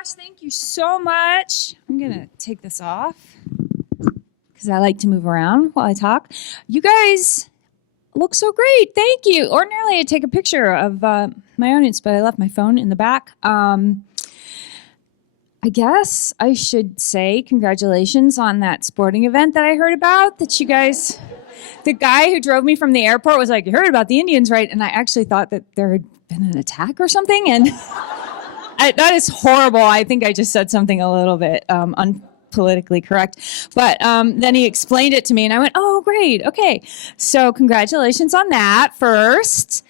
gosh, thank you so much. I'm going to take this off because I like to move around while I talk. You guys look so great. Thank you. Ordinarily, I take a picture of my audience, but I left my phone in the back. I guess I should say congratulations on that sporting event that I heard about that you guys... The guy who drove me from the airport was like, you heard about the Indians, right? And I actually thought that there had been an attack or something. And that is horrible. I think I just said something a little bit unpolitically correct. But then he explained it to me and I went, oh, great. Okay. So congratulations on that first.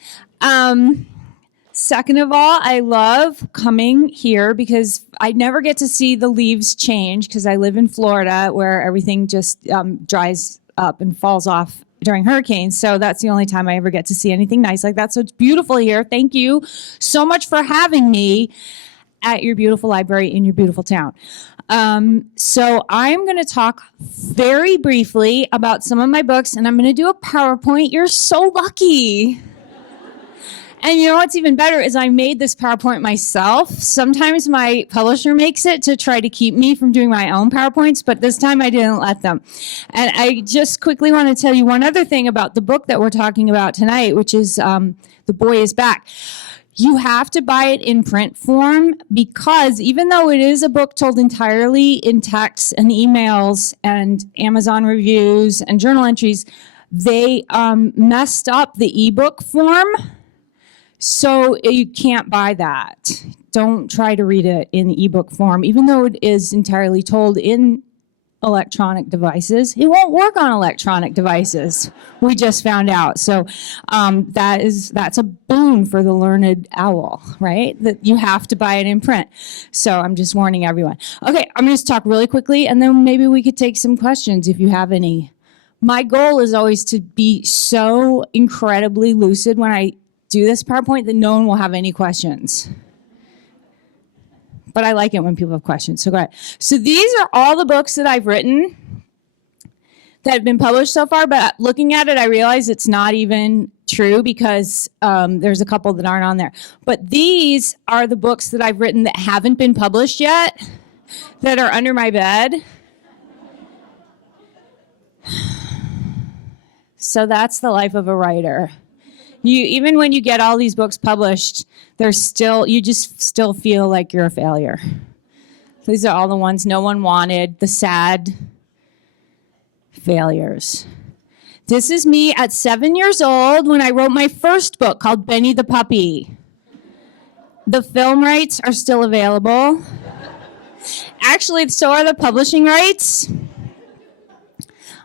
Second of all, I love coming here because I never get to see the leaves change because I live in Florida where everything just dries up and falls off during hurricanes. So that's the only time I ever get to see anything nice like that. So it's beautiful here. Thank you so much for having me at your beautiful library in your beautiful town. So I'm going to talk very briefly about some of my books, and I'm going to do a PowerPoint. You're so lucky. And you know what's even better is I made this PowerPoint myself. Sometimes my publisher makes it to try to keep me from doing my own PowerPoints, but this time I didn't let them. And I just quickly want to tell you one other thing about the book that we're talking about tonight, which is The Boy is Back. You have to buy it in print form because even though it is a book told entirely in texts and emails and Amazon reviews and journal entries, they messed up the ebook form. So you can't buy that. Don't try to read it in ebook form. Even though it is entirely told in electronic devices, it won't work on electronic devices. We just found out. So that's a boon for the learned owl, right? That you have to buy it in print. So I'm just warning everyone. Okay, I'm going to talk really quickly, and then maybe we could take some questions if you have any. My goal is always to be so incredibly lucid when I do this PowerPoint that no one will have any questions. But I like it when people have questions, so go ahead. So these are all the books that I've written that have been published so far, but looking at it, I realize it's not even true because there's a couple that aren't on there. But these are the books that I've written that haven't been published yet, that are under my bed. So that's the life of a writer. Even when you get all these books published, you just still feel like you're a failure. These are all the ones no one wanted, the sad failures. This is me at 7 years old when I wrote my first book called Benny the Puppy. The film rights are still available. Actually, so are the publishing rights.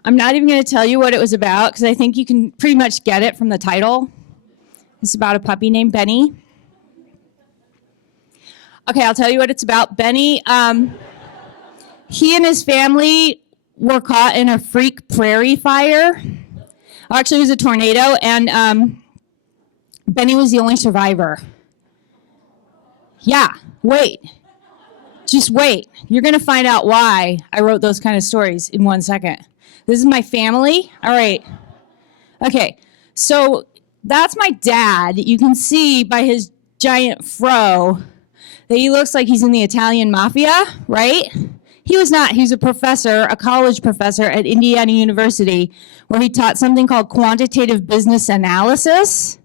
I'm not even going to tell you what it was about because I think you can pretty much get it from the title. It's about a puppy named Benny. Okay, I'll tell you what it's about. Benny, he and his family were caught in a freak prairie fire. Actually, it was a tornado, and Benny was the only survivor. Yeah, wait. Just wait. You're going to find out why I wrote those kind of stories in 1 second. This is my family. All right. Okay, so that's my dad. You can see by his giant fro that he looks like he's in the Italian mafia, right? He was not. He was a professor, a college professor at Indiana University, where he taught something called quantitative business analysis.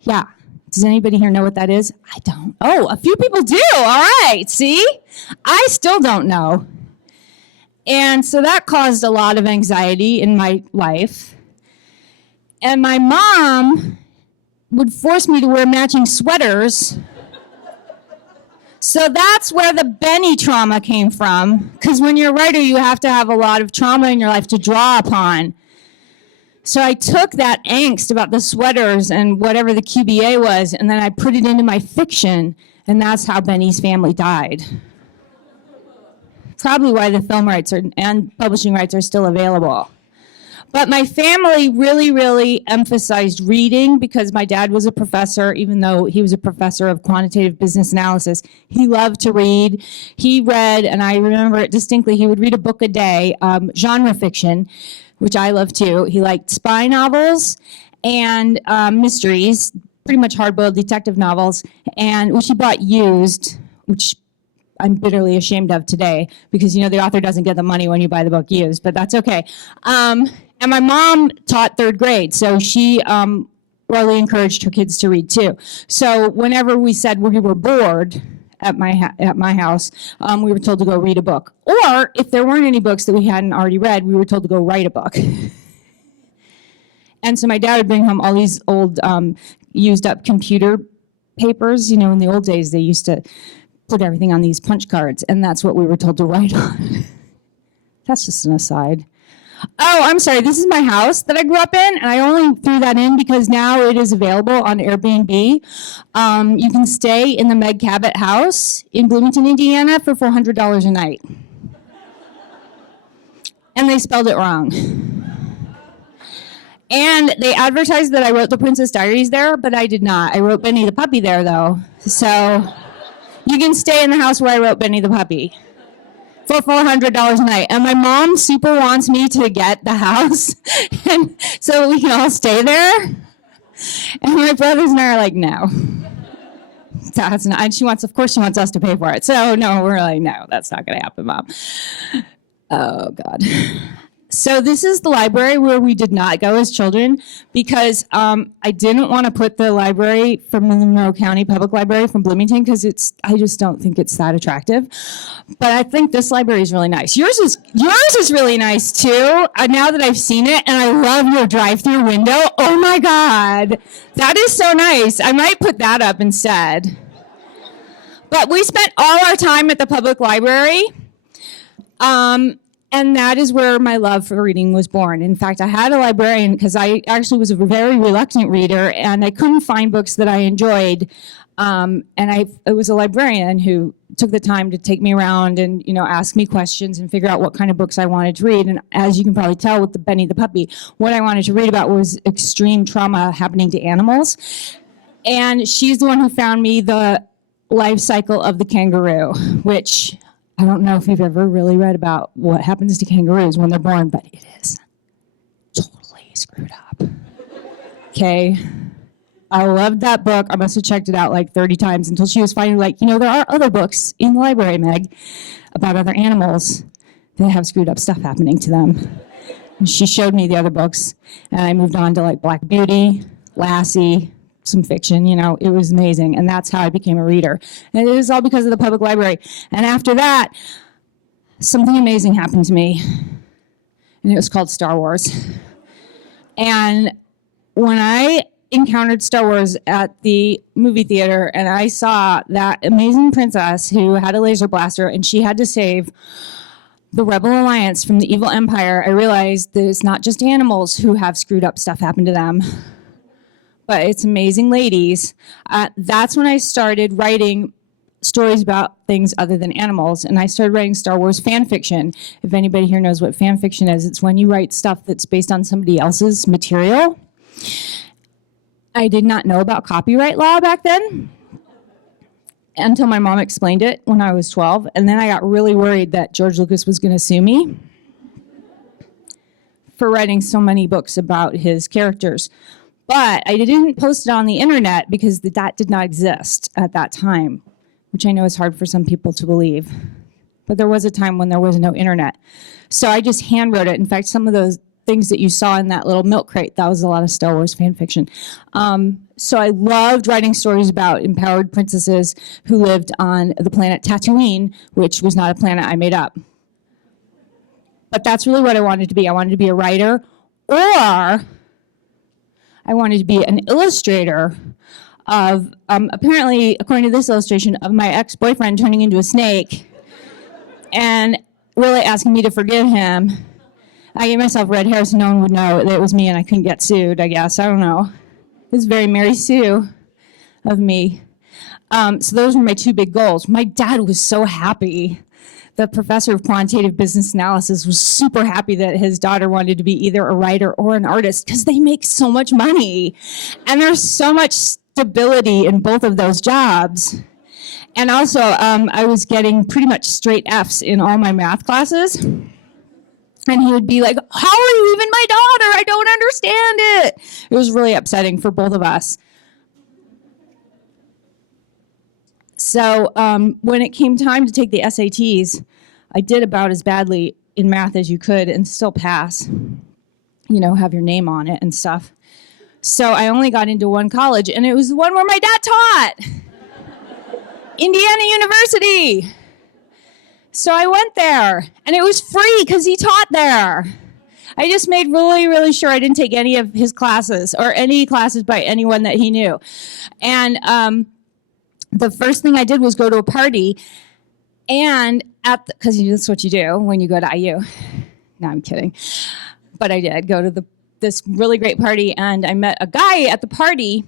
Yeah. Does anybody here know what that is? I don't. Oh, a few people do. All right. See? I still don't know. And so that caused a lot of anxiety in my life. And my mom would force me to wear matching sweaters. So that's where the Benny trauma came from. Because when you're a writer, you have to have a lot of trauma in your life to draw upon. So I took that angst about the sweaters and whatever the QBA was, and then I put it into my fiction, and that's how Benny's family died. Probably why the film rights and publishing rights are still available. But my family really, really emphasized reading because my dad was a professor, even though he was a professor of quantitative business analysis. He loved to read. He read, and I remember it distinctly, he would read a book a day, genre fiction, which I love too. He liked spy novels and mysteries, pretty much hard-boiled detective novels, and which he bought used, which I'm bitterly ashamed of today because, the author doesn't get the money when you buy the book used, but that's okay. And my mom taught third grade, so she really encouraged her kids to read too. So whenever we said we were bored at my house, we were told to go read a book. Or if there weren't any books that we hadn't already read, we were told to go write a book. And so my dad would bring home all these old used up computer papers. In the old days, they used to put everything on these punch cards, and that's what we were told to write on. That's just an aside. Oh, I'm sorry. This is my house that I grew up in, and I only threw that in because now it is available on Airbnb. You can stay in the Meg Cabot house in Bloomington, Indiana for $400 a night. And they spelled it wrong. And they advertised that I wrote the Princess Diaries there, but I did not. I wrote Benny the Puppy there, though. So you can stay in the house where I wrote Benny the Puppy for $400 a night. And my mom super wants me to get the house and so we can all stay there. And my brothers and I are like, no. That's not, and of course she wants us to pay for it. So no, we're like, no, that's not going to happen, Mom. Oh, God. So this is the library where we did not go as children because I didn't want to put the library from the Monroe County Public Library from Bloomington because I just don't think it's that attractive. But I think this library is really nice. Yours is really nice too. Now that I've seen it, and I love your drive-through window. Oh my God, that is so nice. I might put that up instead. But we spent all our time at the public library. And that is where my love for reading was born. In fact, I had a librarian because I actually was a very reluctant reader and I couldn't find books that I enjoyed. And it was a librarian who took the time to take me around and, ask me questions and figure out what kind of books I wanted to read. And as you can probably tell with the Benny the Puppy, what I wanted to read about was extreme trauma happening to animals. And she's the one who found me the life cycle of the kangaroo, which I don't know if you've ever really read about what happens to kangaroos when they're born, but it is totally screwed up. Okay? I loved that book. I must have checked it out like 30 times until she was finally like, there are other books in the library, Meg, about other animals that have screwed up stuff happening to them. And she showed me the other books, and I moved on to like Black Beauty, Lassie, some fiction, it was amazing. And that's how I became a reader. And it was all because of the public library. And after that, something amazing happened to me. And it was called Star Wars. And when I encountered Star Wars at the movie theater and I saw that amazing princess who had a laser blaster and she had to save the Rebel Alliance from the evil empire, I realized that it's not just animals who have screwed up stuff happen to them, but it's amazing ladies. That's when I started writing stories about things other than animals, and I started writing Star Wars fan fiction. If anybody here knows what fan fiction is, it's when you write stuff that's based on somebody else's material. I did not know about copyright law back then until my mom explained it when I was 12, and then I got really worried that George Lucas was going to sue me for writing so many books about his characters. But I didn't post it on the internet because that did not exist at that time, which I know is hard for some people to believe. But there was a time when there was no internet. So I just hand wrote it. In fact, some of those things that you saw in that little milk crate, that was a lot of Star Wars fan fiction. So I loved writing stories about empowered princesses who lived on the planet Tatooine, which was not a planet I made up. But that's really what I wanted to be. I wanted to be a writer, or I wanted to be an illustrator of, apparently, according to this illustration, of my ex-boyfriend turning into a snake and really asking me to forgive him. I gave myself red hair so no one would know that it was me and I couldn't get sued, I guess. I don't know. It was very Mary Sue of me. So those were my two big goals. My dad was so happy. The professor of quantitative business analysis was super happy that his daughter wanted to be either a writer or an artist because they make so much money. And there's so much stability in both of those jobs. And also, I was getting pretty much straight Fs in all my math classes. And he would be like, how are you even my daughter? I don't understand it. It was really upsetting for both of us. So when it came time to take the SATs, I did about as badly in math as you could and still pass, have your name on it and stuff. So I only got into one college, and it was the one where my dad taught, Indiana University. So I went there, and it was free because he taught there. I just made really, really sure I didn't take any of his classes or any classes by anyone that he knew. And the first thing I did was go to a party, and because that's what you do when you go to IU. No, I'm kidding. But I did go to this really great party, and I met a guy at the party,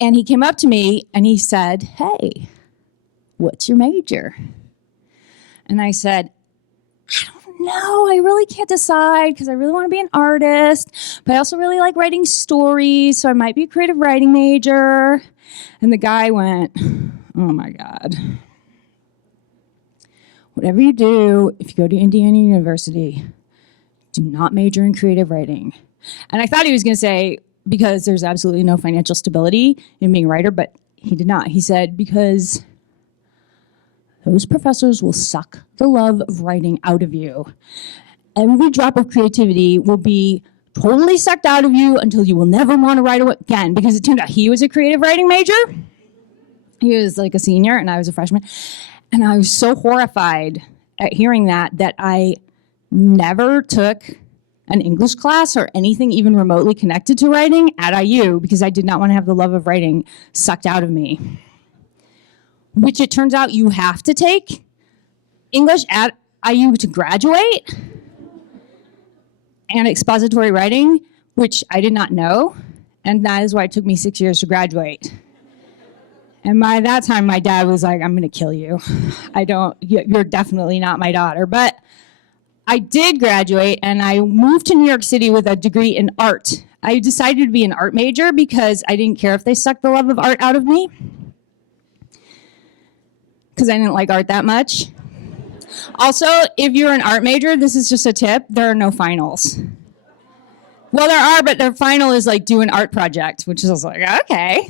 and he came up to me, and he said, "Hey, what's your major?" And I said, "I don't know. I really can't decide because I really want to be an artist, but I also really like writing stories, so I might be a creative writing major." And the guy went, "Oh, my God. Whatever you do, if you go to Indiana University, do not major in creative writing." And I thought he was going to say, because there's absolutely no financial stability in being a writer, but he did not. He said, because those professors will suck the love of writing out of you. Every drop of creativity will be totally sucked out of you until you will never want to write again. Because it turned out he was a creative writing major. He was like a senior, and I was a freshman. And I was so horrified at hearing that I never took an English class or anything even remotely connected to writing at IU because I did not want to have the love of writing sucked out of me. Which it turns out you have to take English at IU to graduate, and expository writing, which I did not know, and that is why it took me 6 years to graduate. And by that time, my dad was like, "I'm going to kill you. You're definitely not my daughter." But I did graduate, and I moved to New York City with a degree in art. I decided to be an art major because I didn't care if they sucked the love of art out of me, because I didn't like art that much. Also, if you're an art major, this is just a tip, there are no finals. Well, there are, but their final is like do an art project, which is like, okay.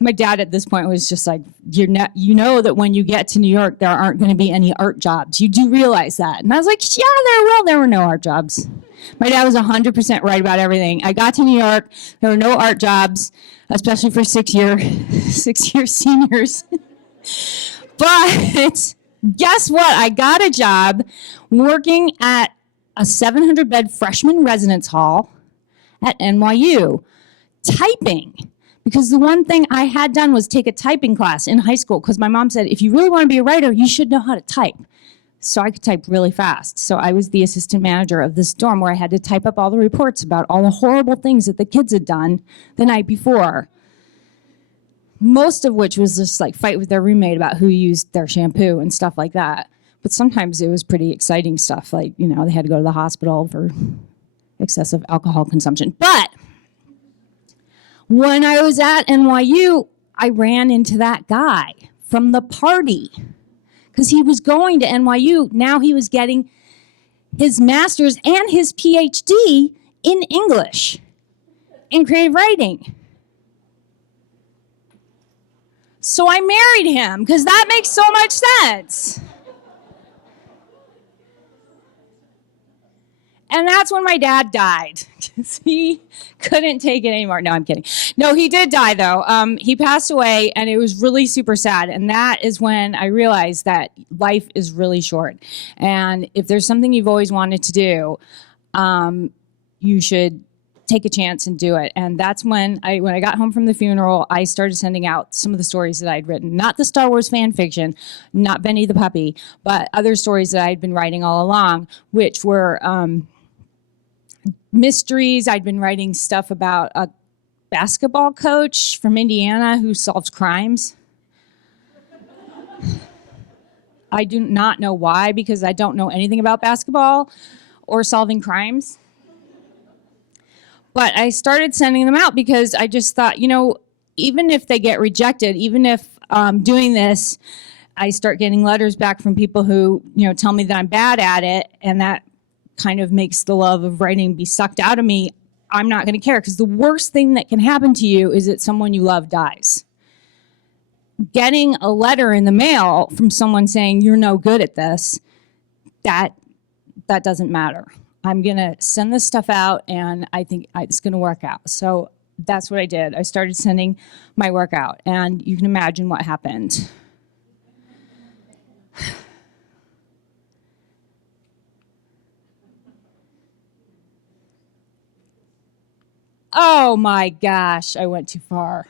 My dad at this point was just like, you know that when you get to New York, there aren't going to be any art jobs. You do realize that. And I was like, yeah, there were no art jobs. My dad was 100% right about everything. I got to New York, there were no art jobs, especially for six-year seniors. But guess what? I got a job working at a 700-bed freshman residence hall at NYU, typing. Because the one thing I had done was take a typing class in high school, because my mom said, if you really want to be a writer, you should know how to type. So I could type really fast. So I was the assistant manager of this dorm where I had to type up all the reports about all the horrible things that the kids had done the night before. Most of which was just like fight with their roommate about who used their shampoo and stuff like that. But sometimes it was pretty exciting stuff, like, they had to go to the hospital for excessive alcohol consumption. But when I was at NYU, I ran into that guy from the party because he was going to NYU. Now he was getting his master's and his PhD in English, in creative writing. So I married him because that makes so much sense. And that's when my dad died, because he couldn't take it anymore. No, I'm kidding. No, he did die, though. He passed away, and it was really super sad. And that is when I realized that life is really short. And if there's something you've always wanted to do, you should take a chance and do it. And that's when I got home from the funeral, I started sending out some of the stories that I'd written. Not the Star Wars fan fiction, not Benny the Puppy, but other stories that I'd been writing all along, which were mysteries. I'd been writing stuff about a basketball coach from Indiana who solves crimes. I do not know why, because I don't know anything about basketball or solving crimes. But I started sending them out because I just thought, even if they get rejected, even if doing this, I start getting letters back from people who, tell me that I'm bad at it, and that kind of makes the love of writing be sucked out of me, I'm not going to care, because the worst thing that can happen to you is that someone you love dies. getting a letter in the mail from someone saying you're no good at this, that doesn't matter. I'm going to send this stuff out, and I think it's going to work out. So that's what I did. I started sending my work out, and you can imagine what happened. Oh my gosh, I went too far.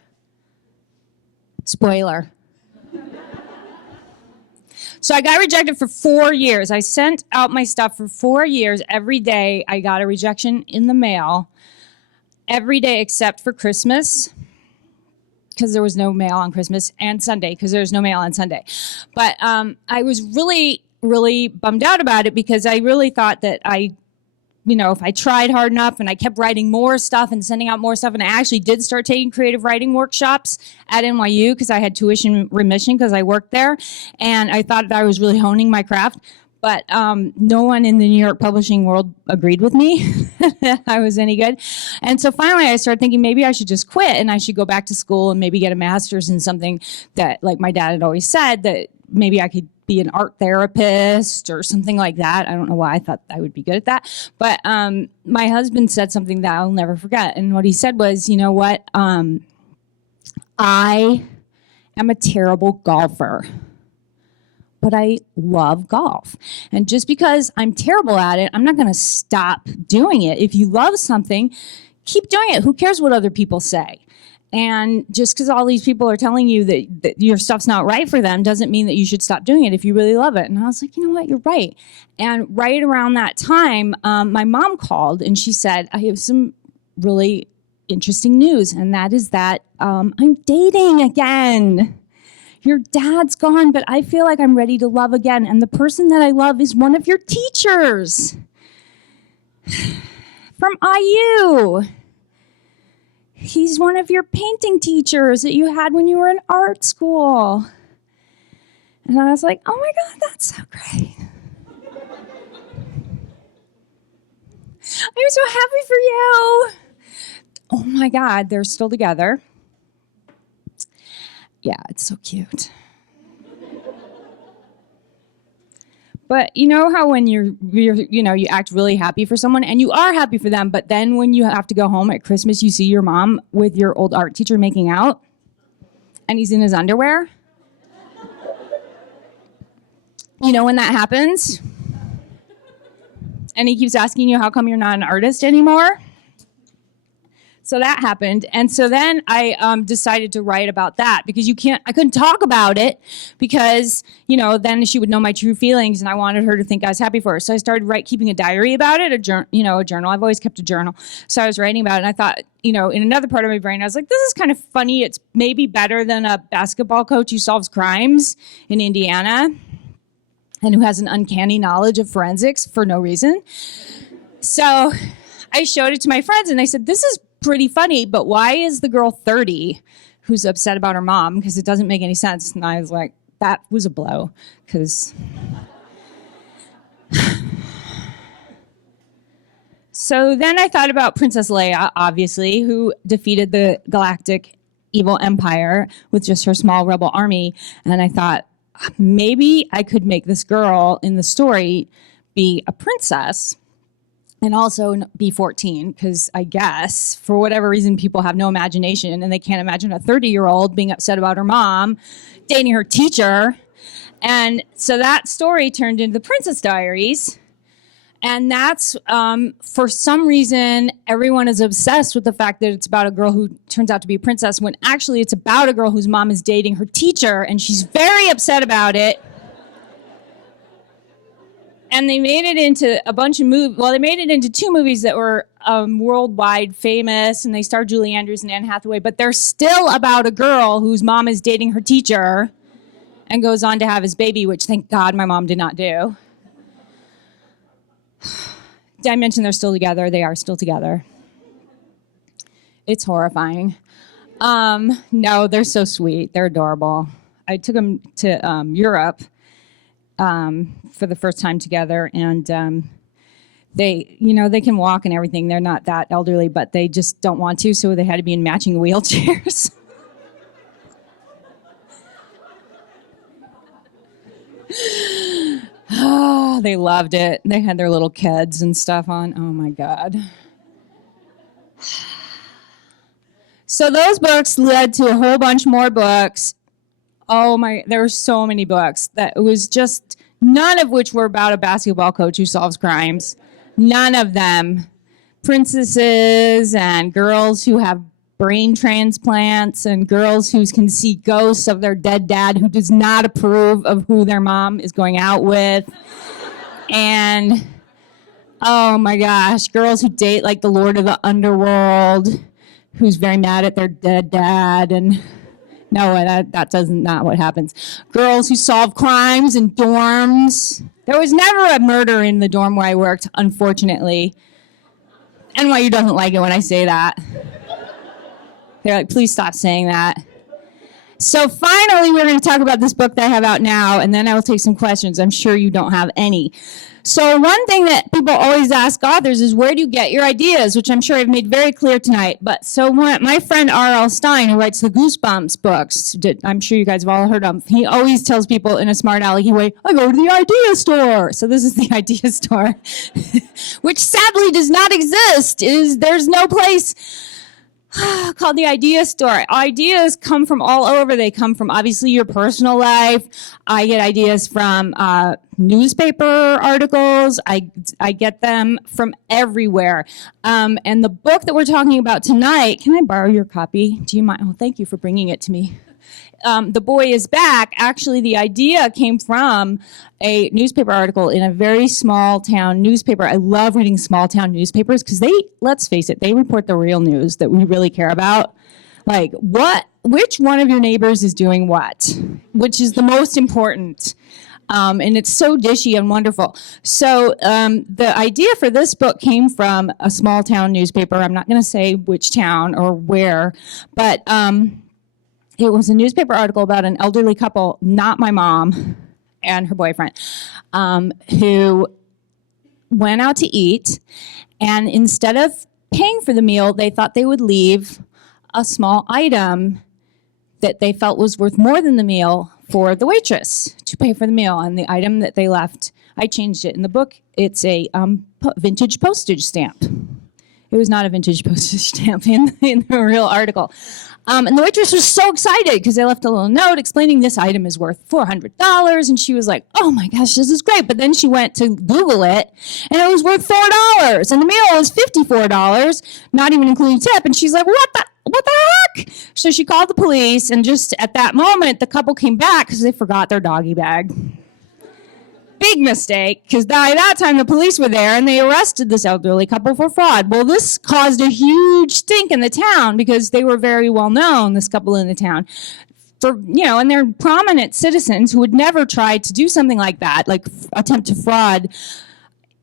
Spoiler. So I got rejected for 4 years. I sent out my stuff for 4 years. Every day I got a rejection in the mail. Every day except for Christmas, because there was no mail on Christmas, and Sunday, because there was no mail on Sunday. But I was really, really bummed out about it, because I really thought that if I tried hard enough and I kept writing more stuff and sending out more stuff, and I actually did start taking creative writing workshops at NYU because I had tuition remission because I worked there, and I thought that I was really honing my craft. But no one in the New York publishing world agreed with me that I was any good. And so finally I started thinking maybe I should just quit and I should go back to school and maybe get a master's in something that, like my dad had always said, that maybe I could be an art therapist or something like that. I don't know why I thought I would be good at that. But my husband said something that I'll never forget. And what he said was, you know what? I am a terrible golfer, but I love golf. And just because I'm terrible at it, I'm not going to stop doing it. If you love something, keep doing it. Who cares what other people say? And just because all these people are telling you that your stuff's not right for them doesn't mean that you should stop doing it if you really love it. And I was like, you know what, you're right. And right around that time, my mom called and she said, I have some really interesting news. And that is that I'm dating again. Your dad's gone, but I feel like I'm ready to love again. And the person that I love is one of your teachers from IU. He's one of your painting teachers that you had when you were in art school. And I was like, oh my God, that's so great. I'm so happy for you. Oh my God, they're still together. Yeah, it's so cute. But you know how when you act really happy for someone and you are happy for them, but then when you have to go home at Christmas, you see your mom with your old art teacher making out and he's in his underwear? You know when that happens? And he keeps asking you, how come you're not an artist anymore? So that happened. And so then I decided to write about that because I couldn't talk about it because, then she would know my true feelings and I wanted her to think I was happy for her. So I started keeping a diary about it, a journal. I've always kept a journal. So I was writing about it and I thought, in another part of my brain, I was like, this is kind of funny. It's maybe better than a basketball coach who solves crimes in Indiana and who has an uncanny knowledge of forensics for no reason. So I showed it to my friends and I said, this is pretty funny, but why is the girl 30 who's upset about her mom? Because it doesn't make any sense. And I was like, that was a blow. Because so then I thought about Princess Leia, obviously, who defeated the galactic evil empire with just her small rebel army. And I thought, maybe I could make this girl in the story be a princess and also be 14, because I guess, for whatever reason, people have no imagination and they can't imagine a 30-year-old being upset about her mom dating her teacher. And so that story turned into the Princess Diaries. And that's, for some reason, everyone is obsessed with the fact that it's about a girl who turns out to be a princess, when actually it's about a girl whose mom is dating her teacher, and she's very upset about it. And they made it into a bunch of movies. Well, they made it into 2 movies that were worldwide famous, and they starred Julie Andrews and Anne Hathaway, but they're still about a girl whose mom is dating her teacher and goes on to have his baby, which thank God my mom did not do. Did I mention they're still together? They are still together. It's horrifying. No, they're so sweet. They're adorable. I took them to Europe for the first time together, and they can walk and everything. They're not that elderly, but they just don't want to, so they had to be in matching wheelchairs. they loved it. They had their little kids and stuff on. Oh my God. So those books led to a whole bunch more books. Oh my, there were so many books that it was just, none of which were about a basketball coach who solves crimes. None of them. Princesses and girls who have brain transplants and girls who can see ghosts of their dead dad who does not approve of who their mom is going out with. And, oh my gosh, girls who date like the Lord of the Underworld, who's very mad at their dead dad. And no, that doesn't, not what happens. Girls who solve crimes in dorms. There was never a murder in the dorm where I worked, unfortunately. NYU doesn't like it when I say that. They're like, please stop saying that. So finally, we're going to talk about this book that I have out now, and then I will take some questions. I'm sure you don't have any. So one thing that people always ask authors is, where do you get your ideas? Which I'm sure I've made very clear tonight. But so my friend R.L. Stine, who writes the Goosebumps books, I'm sure you guys have all heard of him, he always tells people in a smart alecky way, I go to the idea store. So this is the idea store, which sadly does not exist. There's no place called the idea store. Ideas come from all over. They come from obviously your personal life. I get ideas from newspaper articles. I get them from everywhere. And the book that we're talking about tonight, can I borrow your copy? Do you mind? Oh, thank you for bringing it to me. The Boy is Back. Actually, the idea came from a newspaper article in a very small town newspaper. I love reading small town newspapers because let's face it, they report the real news that we really care about. Like which one of your neighbors is doing what, which is the most important. And it's so dishy and wonderful. So the idea for this book came from a small town newspaper. I'm not going to say which town or where, but it was a newspaper article about an elderly couple, not my mom and her boyfriend, who went out to eat, and instead of paying for the meal, they thought they would leave a small item that they felt was worth more than the meal for the waitress to pay for the meal. And the item that they left, I changed it in the book. It's a vintage postage stamp. It was not a vintage postage stamp in the real article. And the waitress was so excited because they left a little note explaining this item is worth $400. And she was like, oh my gosh, this is great. But then she went to Google it and it was worth $4. And the meal was $54, not even including tip. And she's like, what the heck? So she called the police, and just at that moment, the couple came back because they forgot their doggy bag. Big mistake, because by that time the police were there and they arrested this elderly couple for fraud. Well, this caused a huge stink in the town because they were very well known, this couple in the town, for, and they're prominent citizens who would never try to do something like that, like attempt to fraud.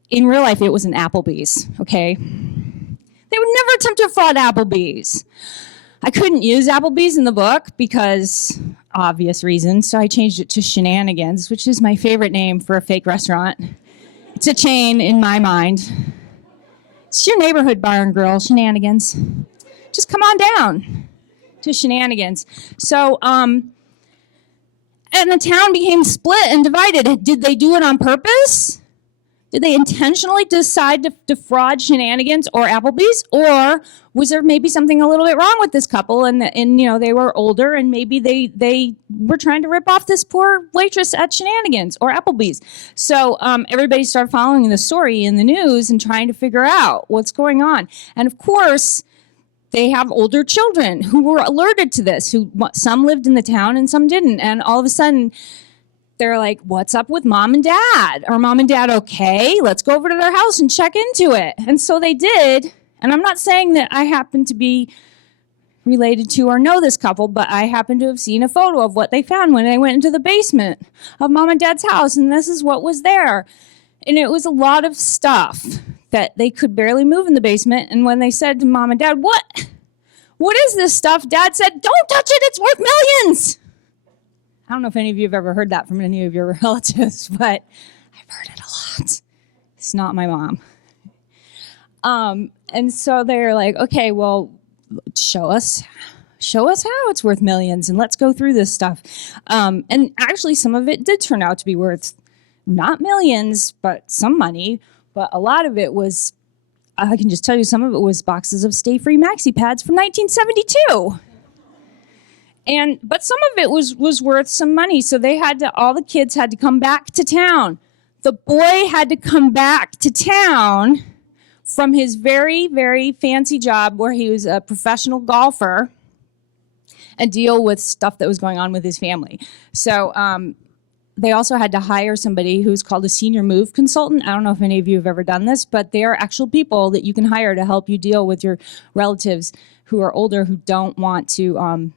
In real life, it was an Applebee's, okay? They would never attempt to fraud Applebee's. I couldn't use Applebee's in the book because obvious reasons, so I changed it to Shenanigans, which is my favorite name for a fake restaurant. It's a chain in my mind. It's your neighborhood bar and grill, Shenanigans. Just come on down to Shenanigans. So, and the town became split and divided. Did they do it on purpose? Did they intentionally decide to defraud Shenanigans or Applebee's? Or was there maybe something a little bit wrong with this couple and they were older and maybe they were trying to rip off this poor waitress at Shenanigans or Applebee's? So everybody started following the story in the news and trying to figure out what's going on. And of course, they have older children who were alerted to this, some lived in the town and some didn't. And all of a sudden, they're like, what's up with mom and dad? Are mom and dad okay? Let's go over to their house and check into it. And so they did. And I'm not saying that I happen to be related to or know this couple, but I happen to have seen a photo of what they found when they went into the basement of mom and dad's house. And this is what was there. And it was a lot of stuff that they could barely move in the basement. And when they said to mom and dad, what is this stuff? Dad said, don't touch it. It's worth millions. I don't know if any of you have ever heard that from any of your relatives, but I've heard it a lot. It's not my mom. And so they're like, okay, well, show us how it's worth millions, and let's go through this stuff. And actually, some of it did turn out to be worth not millions, but some money. But a lot of it was, I can just tell you, some of it was boxes of Stay Free maxi pads from 1972. But some of it was worth some money. So all the kids had to come back to town. The boy had to come back to town from his very, very fancy job where he was a professional golfer and deal with stuff that was going on with his family. So they also had to hire somebody who's called a senior move consultant. I don't know if any of you have ever done this, but they are actual people that you can hire to help you deal with your relatives who are older, who don't want to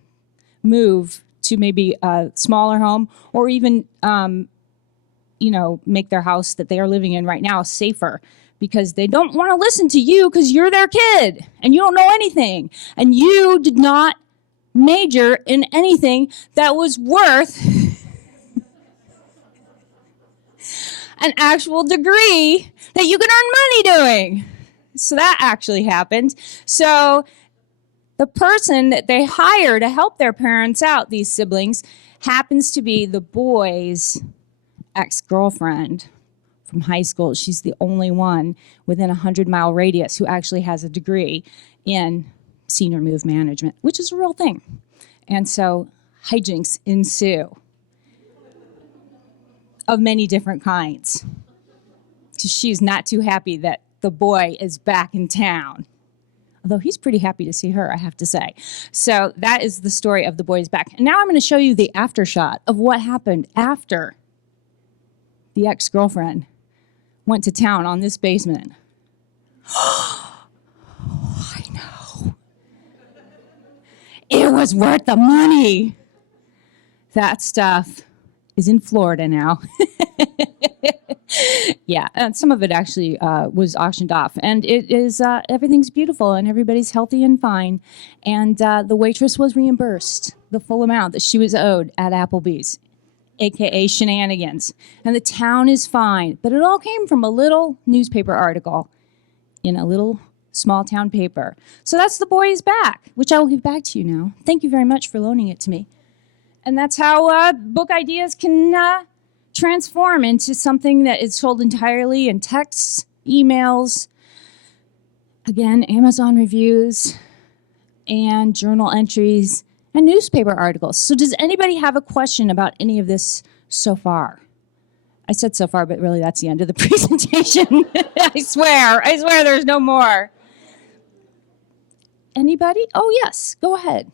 move to maybe a smaller home, or even make their house that they are living in right now safer, because they don't want to listen to you because you're their kid and you don't know anything and you did not major in anything that was worth an actual degree that you can earn money doing. So that actually happened. So the person that they hire to help their parents out, these siblings, happens to be the boy's ex-girlfriend from high school. She's the only one within a 100-mile radius who actually has a degree in senior move management, which is a real thing. And so hijinks ensue of many different kinds. She's not too happy that the boy is back in town. Although he's pretty happy to see her, I have to say. So that is the story of the boy's back. And now I'm going to show you the after shot of what happened after the ex-girlfriend went to town on this basement. I know. It was worth the money. That stuff is in Florida now. Yeah, and some of it actually was auctioned off. And it is, everything's beautiful and everybody's healthy and fine. And the waitress was reimbursed the full amount that she was owed at Applebee's, AKA shenanigans. And the town is fine. But it all came from a little newspaper article in a little small town paper. So that's The Boy Is Back, which I will give back to you now. Thank you very much for loaning it to me. And that's how book ideas can transform into something that is told entirely in texts, emails, again, Amazon reviews, and journal entries, and newspaper articles. So does anybody have a question about any of this so far? I said so far, but really that's the end of the presentation. I swear there's no more. Anybody? Oh, yes, go ahead.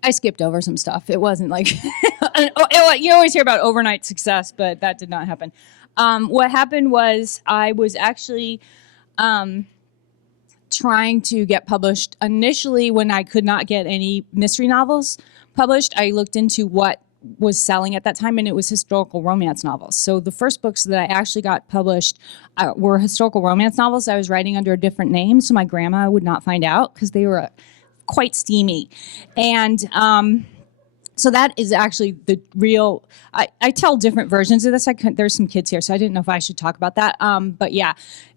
I skipped over some stuff. It wasn't like, you always hear about overnight success, but that did not happen. What happened was I was actually trying to get published. Initially, when I could not get any mystery novels published, I looked into what was selling at that time, and it was historical romance novels. So the first books that I actually got published were historical romance novels I was writing under a different name, so my grandma would not find out because they were quite steamy. And so that is actually the real, I tell different versions of this. There's some kids here, so I didn't know if I should talk about that. But yeah,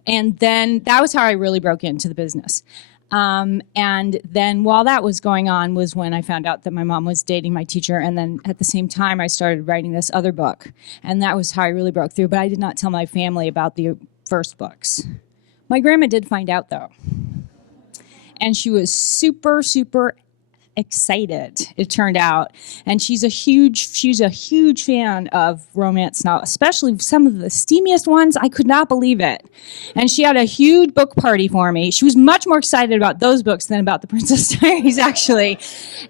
and then that was how I really broke into the business. And then while that was going on was when I found out that my mom was dating my teacher. And then at the same time, I started writing this other book. And that was how I really broke through. But I did not tell my family about the first books. My grandma did find out, though. And she was super, super excited, it turned out. And she's a huge fan of romance novels, especially some of the steamiest ones. I could not believe it. And she had a huge book party for me. She was much more excited about those books than about the Princess Diaries, actually.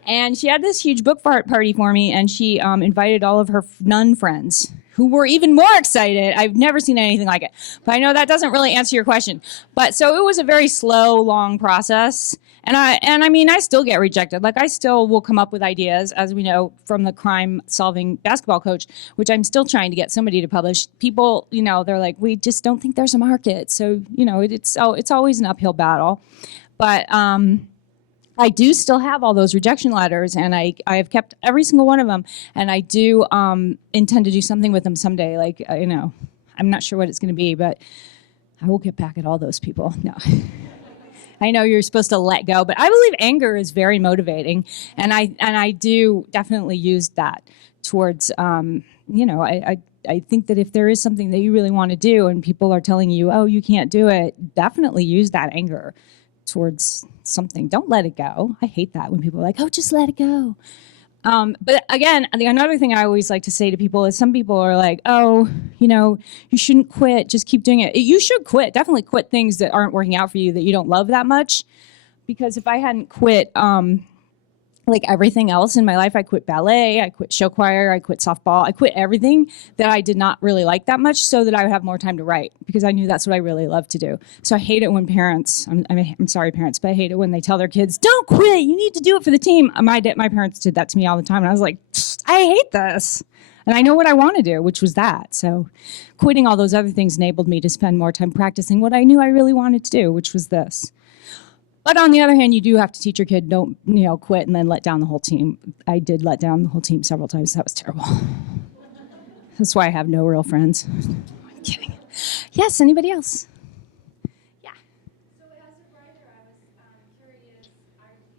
And she had this huge book party for me, and she invited all of her nun friends, who were even more excited. I've never seen anything like it. But I know that doesn't really answer your question. But so it was a very slow, long process. And I mean, I still get rejected. Like, I still will come up with ideas, as we know from the crime-solving basketball coach, which I'm still trying to get somebody to publish. People, they're like, we just don't think there's a market. So, it's always an uphill battle. But I do still have all those rejection letters, and I have kept every single one of them. And I do intend to do something with them someday. Like, I'm not sure what it's going to be, but I will get back at all those people. No. I know you're supposed to let go, but I believe anger is very motivating, and I do definitely use that towards, I think that if there is something that you really want to do and people are telling you, oh, you can't do it, definitely use that anger towards something. Don't let it go. I hate that when people are like, oh, just let it go. But again, another thing I always like to say to people is some people are like, oh, you shouldn't quit. Just keep doing it. You should quit. Definitely quit things that aren't working out for you that you don't love that much. Because if I hadn't quit, like everything else in my life, I quit ballet, I quit show choir, I quit softball, I quit everything that I did not really like that much so that I would have more time to write because I knew that's what I really love to do. So I hate it when parents, I'm sorry parents, but I hate it when they tell their kids, don't quit, you need to do it for the team. My parents did that to me all the time and I was like, I hate this. And I know what I want to do, which was that. So quitting all those other things enabled me to spend more time practicing what I knew I really wanted to do, which was this. But on the other hand, you do have to teach your kid, don't, quit and then let down the whole team. I did let down the whole team several times. That was terrible. That's why I have no real friends. I'm kidding. Yes, anybody else? Yeah. So as a writer, I was curious, are you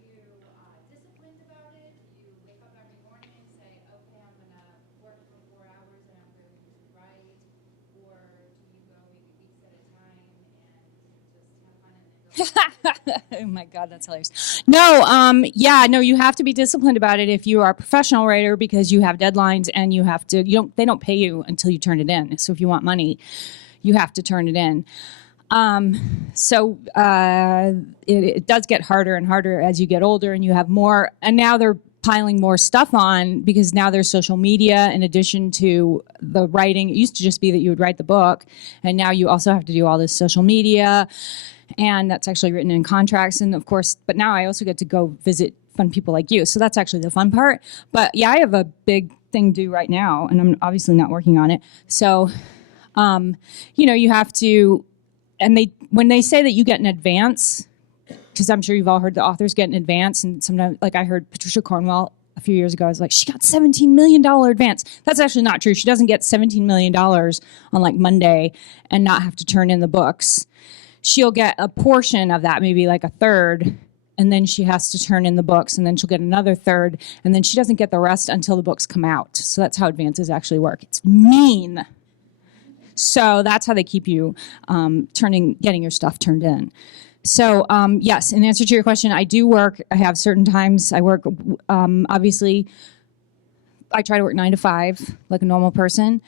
disciplined about it? Do you wake up every morning and say, okay, I'm going to work for 4 hours and I'm really going to write? Or do you go maybe weeks at a time and just have fun and then go? Oh my God, that's hilarious. No, you have to be disciplined about it if you are a professional writer because you have deadlines and they don't pay you until you turn it in. So if you want money, you have to turn it in. It does get harder and harder as you get older and you have more, and now they're piling more stuff on because now there's social media in addition to the writing. It used to just be that you would write the book, and now you also have to do all this social media. And that's actually written in contracts. And of course, but now I also get to go visit fun people like you. So that's actually the fun part. But yeah, I have a big thing due right now, and I'm obviously not working on it. So, you have to, and when they say that you get an advance, because I'm sure you've all heard the authors get an advance, and sometimes, like I heard Patricia Cornwell a few years ago, I was like, she got $17 million advance. That's actually not true. She doesn't get $17 million on like Monday and not have to turn in the books. She'll get a portion of that, maybe like a third, and then she has to turn in the books, and then she'll get another third, and then she doesn't get the rest until the books come out. So that's how advances actually work. It's mean. So that's how they keep you getting your stuff turned in. So yes, in answer to your question, I do work. I have certain times I work. Obviously, I try to work 9 to 5 like a normal person.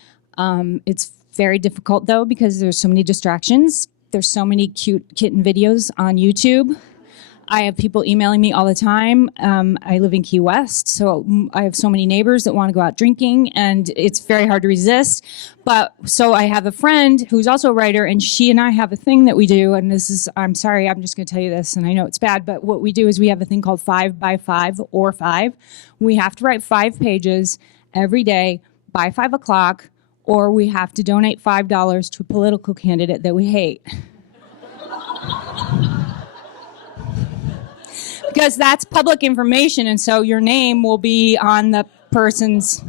It's very difficult though because there's so many distractions. There's so many cute kitten videos on YouTube. I have people emailing me all the time. I live in Key West, so I have so many neighbors that want to go out drinking, and it's very hard to resist. But so I have a friend who's also a writer, and she and I have a thing that we do, and I'm sorry, I'm just going to tell you this, and I know it's bad, but what we do is we have a thing called 5 by 5 or 5. We have to write 5 pages every day by 5 o'clock, or we have to donate $5 to a political candidate that we hate. Because that's public information, and so your name will be on the person's.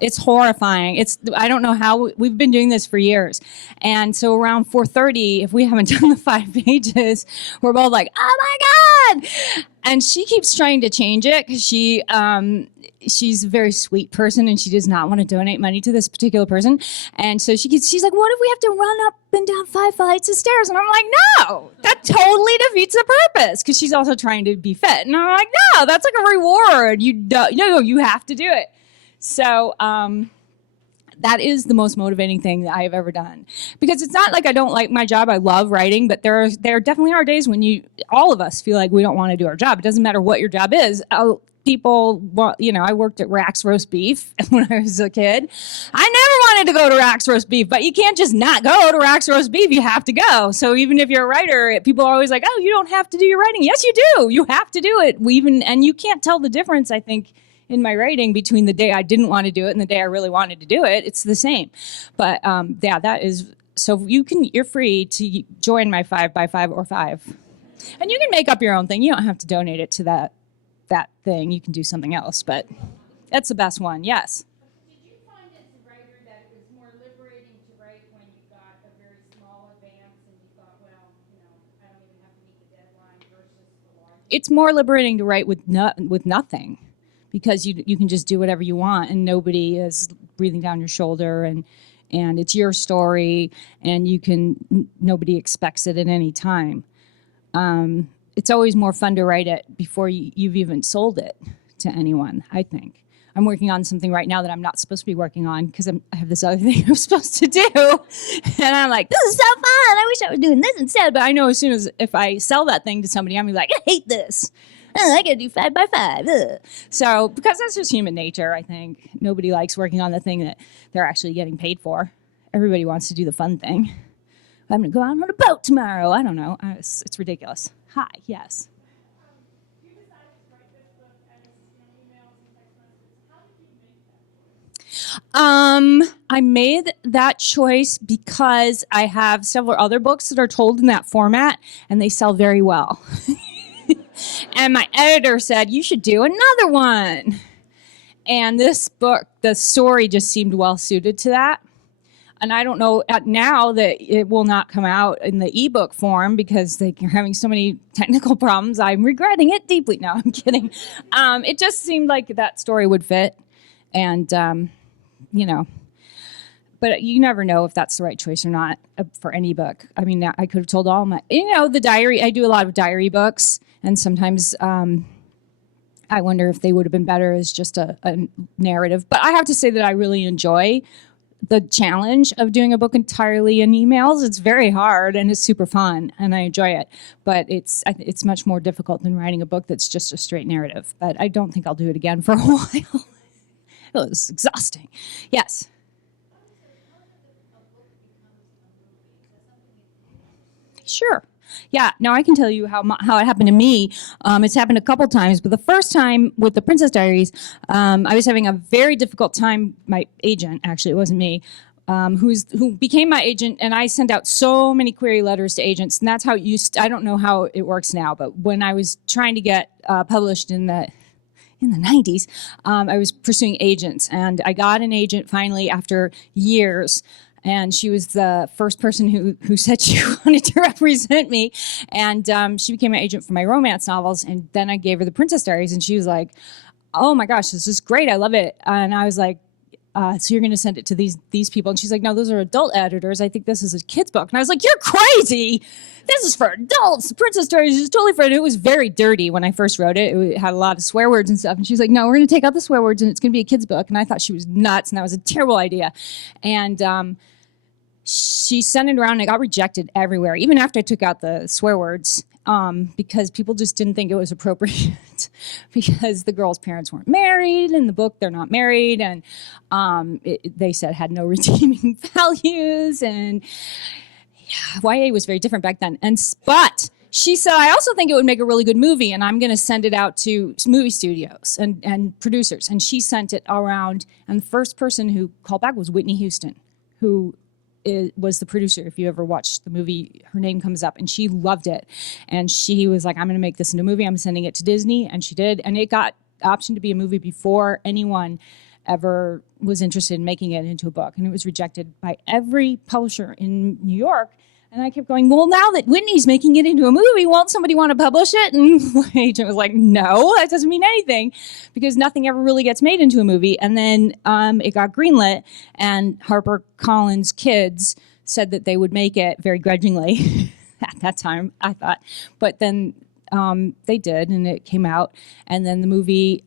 It's horrifying. I don't know how we've been doing this for years, and so around 4:30, if we haven't done the 5 pages, we're both like, "Oh my God!" And she keeps trying to change it because she's a very sweet person and she does not want to donate money to this particular person. And so she's like, what if we have to run up and down 5 flights of stairs? And I'm like, no, that totally defeats the purpose, because she's also trying to be fit. And I'm like, no, that's like a reward. You have to do it. So that is the most motivating thing that I have ever done, because it's not like I don't like my job. I love writing, but there definitely are days when all of us feel like we don't want to do our job. It doesn't matter what your job is. People want, I worked at Rack's Roast Beef when I was a kid. I never wanted to go to Rack's Roast Beef, but you can't just not go to Rack's Roast Beef. You have to go. So even if you're a writer, people are always like, oh, you don't have to do your writing. Yes, you do. You have to do it. And you can't tell the difference, I think, in my writing between the day I didn't want to do it and the day I really wanted to do it. It's the same. But yeah, that is, so you're free to join my 5 by 5 or 5. And you can make up your own thing. You don't have to donate it to that thing. You can do something else, but that's the best one. Yes. Did you find as a writer that it was more liberating to write when you got a very small advance and you thought, well, I don't even have to meet the deadline? It's more liberating to write with nothing, because you can just do whatever you want and nobody is breathing down your shoulder, and it's your story, and nobody expects it at any time. It's always more fun to write it before you've even sold it to anyone, I think. I'm working on something right now that I'm not supposed to be working on because I have this other thing I'm supposed to do. And I'm like, this is so fun. I wish I was doing this instead. But I know as soon as if I sell that thing to somebody, I'm going to be like, I hate this. I got to do 5 by 5. Ugh. So because that's just human nature, I think. Nobody likes working on the thing that they're actually getting paid for. Everybody wants to do the fun thing. I'm going to go out on a boat tomorrow. I don't know. It's ridiculous. Hi, yes. I made that choice because I have several other books that are told in that format, and they sell very well. And my editor said, you should do another one. And this book, the story just seemed well suited to that. And I don't know now that it will not come out in the ebook form because they're having so many technical problems. I'm regretting it deeply. No, I'm kidding. It just seemed like that story would fit. And, but you never know if that's the right choice or not for any book. I mean, I could have told all my, the diary, I do a lot of diary books. And sometimes I wonder if they would have been better as just a narrative. But I have to say that I really enjoy the challenge of doing a book entirely in emails. It's very hard and it's super fun and I enjoy it. But it's much more difficult than writing a book that's just a straight narrative. But I don't think I'll do it again for a while. It was exhausting. Yes. Sure. Yeah, now I can tell you how it happened to me. It's happened a couple times, but the first time with the Princess Diaries, I was having a very difficult time. My agent, actually, it wasn't me, who became my agent, and I sent out so many query letters to agents, and that's how it used. I don't know how it works now, but when I was trying to get published in the 90s, I was pursuing agents, and I got an agent finally after years. And she was the first person who said she wanted to represent me. And she became my agent for my romance novels. And then I gave her the Princess Diaries. And she was like, oh my gosh, this is great. I love it. And I was like, so you're going to send it to these people? And she's like, no, those are adult editors. I think this is a kid's book. And I was like, you're crazy. This is for adults. The Princess Diaries is totally for it. It was very dirty when I first wrote it. It had a lot of swear words and stuff. And she's like, no, we're going to take out the swear words and it's going to be a kid's book. And I thought she was nuts. And that was a terrible idea. And she sent it around and it got rejected everywhere, even after I took out the swear words, because people just didn't think it was appropriate because the girl's parents weren't married. In the book, they're not married. And they said had no redeeming values. And yeah, YA was very different back then. But she said, I also think it would make a really good movie, and I'm going to send it out to movie studios and producers. And she sent it around. And the first person who called back was Whitney Houston, who was the producer. If you ever watched the movie, her name comes up, and she loved it. And she was like, I'm going to make this into a movie. I'm sending it to Disney. And she did. And it got optioned to be a movie before anyone ever was interested in making it into a book. And it was rejected by every publisher in New York. And I kept going, well, now that Whitney's making it into a movie, won't somebody want to publish it? And my agent was like, no, that doesn't mean anything, because nothing ever really gets made into a movie. And then it got greenlit, and HarperCollins Kids said that they would make it very grudgingly at that time, I thought. But then they did, and it came out. And then the movie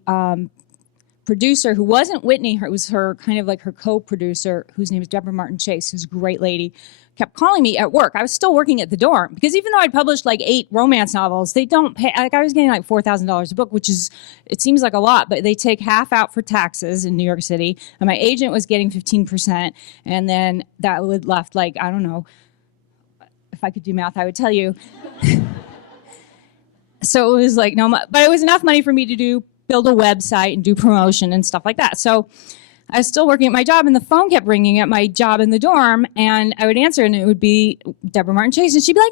producer, who wasn't Whitney, it was her kind of like her co-producer, whose name is Deborah Martin Chase, who's a great lady, kept calling me at work. I was still working at the dorm because even though I'd published like 8 romance novels, they don't pay. Like I was getting like $4,000 a book, which is, it seems like a lot, but they take half out for taxes in New York City. And my agent was getting 15%. And then that would left like, I don't know, if I could do math, I would tell you. So it was like, no, but it was enough money for me to build a website and do promotion and stuff like that. So I was still working at my job, and the phone kept ringing at my job in the dorm, and I would answer, and it would be Deborah Martin Chase, and she'd be like,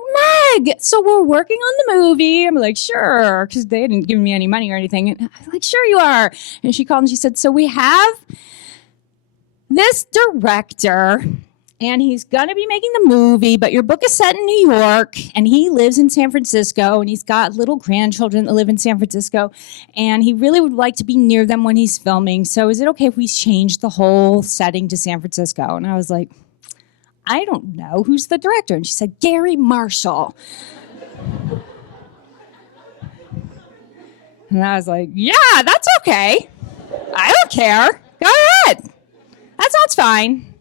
Meg, so we're working on the movie. I'm like, sure, because they hadn't given me any money or anything. And I was like, sure you are. And she called and she said, so we have this director, and he's going to be making the movie, but your book is set in New York, and he lives in San Francisco, and he's got little grandchildren that live in San Francisco, and he really would like to be near them when he's filming. So is it okay if we change the whole setting to San Francisco? And I was like, I don't know. Who's the director? And she said, Gary Marshall. And I was like, yeah, that's okay. I don't care. Go ahead. That sounds fine.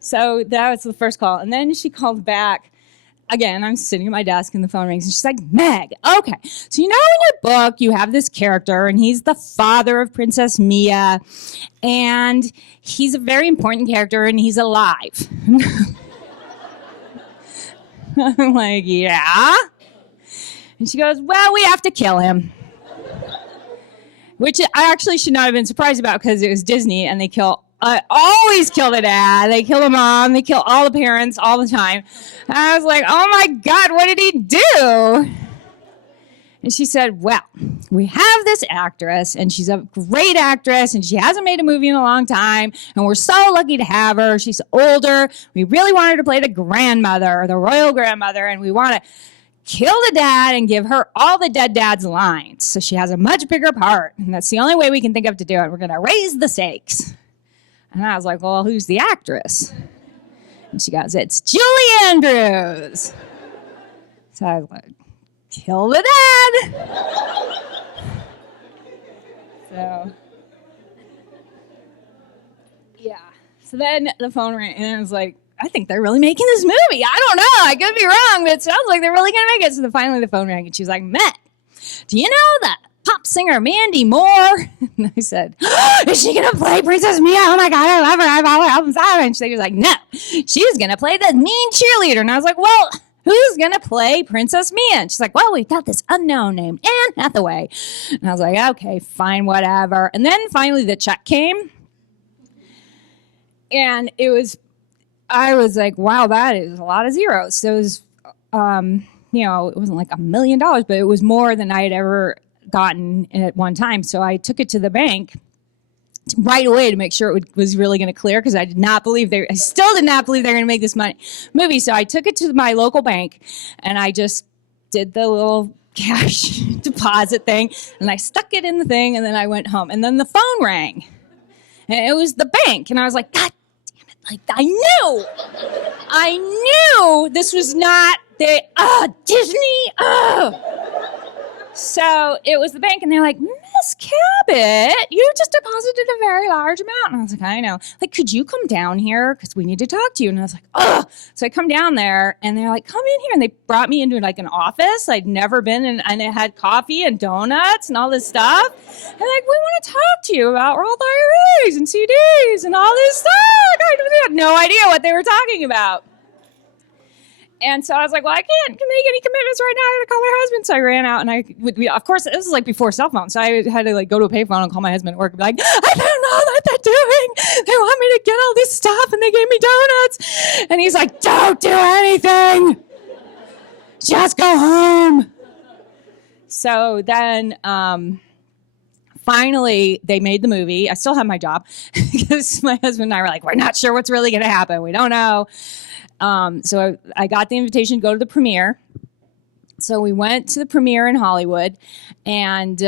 So that was the first call. And then she called back. Again, I'm sitting at my desk and the phone rings. And she's like, Meg, okay. So you know in your book, you have this character, and he's the father of Princess Mia. And he's a very important character, and he's alive. I'm like, yeah? And she goes, well, we have to kill him. Which I actually should not have been surprised about because it was Disney, and they always kill the dad. They kill the mom. They kill all the parents all the time. And I was like, oh my God, what did he do? And she said, well, we have this actress, and she's a great actress, and she hasn't made a movie in a long time, and we're so lucky to have her. She's older. We really want her to play the grandmother, or the royal grandmother, and we want to kill the dad and give her all the dead dad's lines. So she has a much bigger part, and that's the only way we can think of to do it. We're going to raise the stakes. And I was like, well, who's the actress? And she goes, it's Julie Andrews. So I was like, kill the dad. So, yeah. So then the phone rang, and I was like, I think they're really making this movie. I don't know. I could be wrong, but it sounds like they're really going to make it. So then finally the phone rang, and she was like, Meg, do you know that pop singer Mandy Moore? And I said, is she going to play Princess Mia? Oh my God, I love her. I have all her albums out. And she was like, no, she's going to play the mean cheerleader. And I was like, well, who's going to play Princess Mia? And she's like, well, we've got this unknown named Anne Hathaway. And I was like, okay, fine, whatever. And then finally the check came. And I was like, wow, that is a lot of zeros. So it was, it wasn't like $1 million, but it was more than I had ever gotten at one time. So I took it to the bank right away to make sure it was really going to clear, because I still did not believe they were going to make this movie. So I took it to my local bank, and I just did the little cash deposit thing, and I stuck it in the thing, and then I went home. And then the phone rang, and it was the bank, and I was like, God damn it! Like I knew this was not Disney. So it was the bank, and they're like, Miss Cabot, you just deposited a very large amount. And I was like, I know. Like, could you come down here? Because we need to talk to you. And I was like, ugh. So I come down there, and they're like, come in here. And they brought me into like an office I'd never been in, and it had coffee and donuts and all this stuff. And like, we want to talk to you about Royal Diaries and CDs and all this stuff. I had no idea what they were talking about. And so I was like, well, I can't make any commitments right now. I got to call my husband. So I ran out, and of course, this was like before cell phones. So I had to like go to a payphone and call my husband at work and be like, I don't know what they're doing. They want me to get all this stuff, and they gave me donuts. And he's like, don't do anything. Just go home. So then finally they made the movie. I still have my job because my husband and I were like, we're not sure what's really going to happen. We don't know. So I got the invitation to go to the premiere. So we went to the premiere in Hollywood, and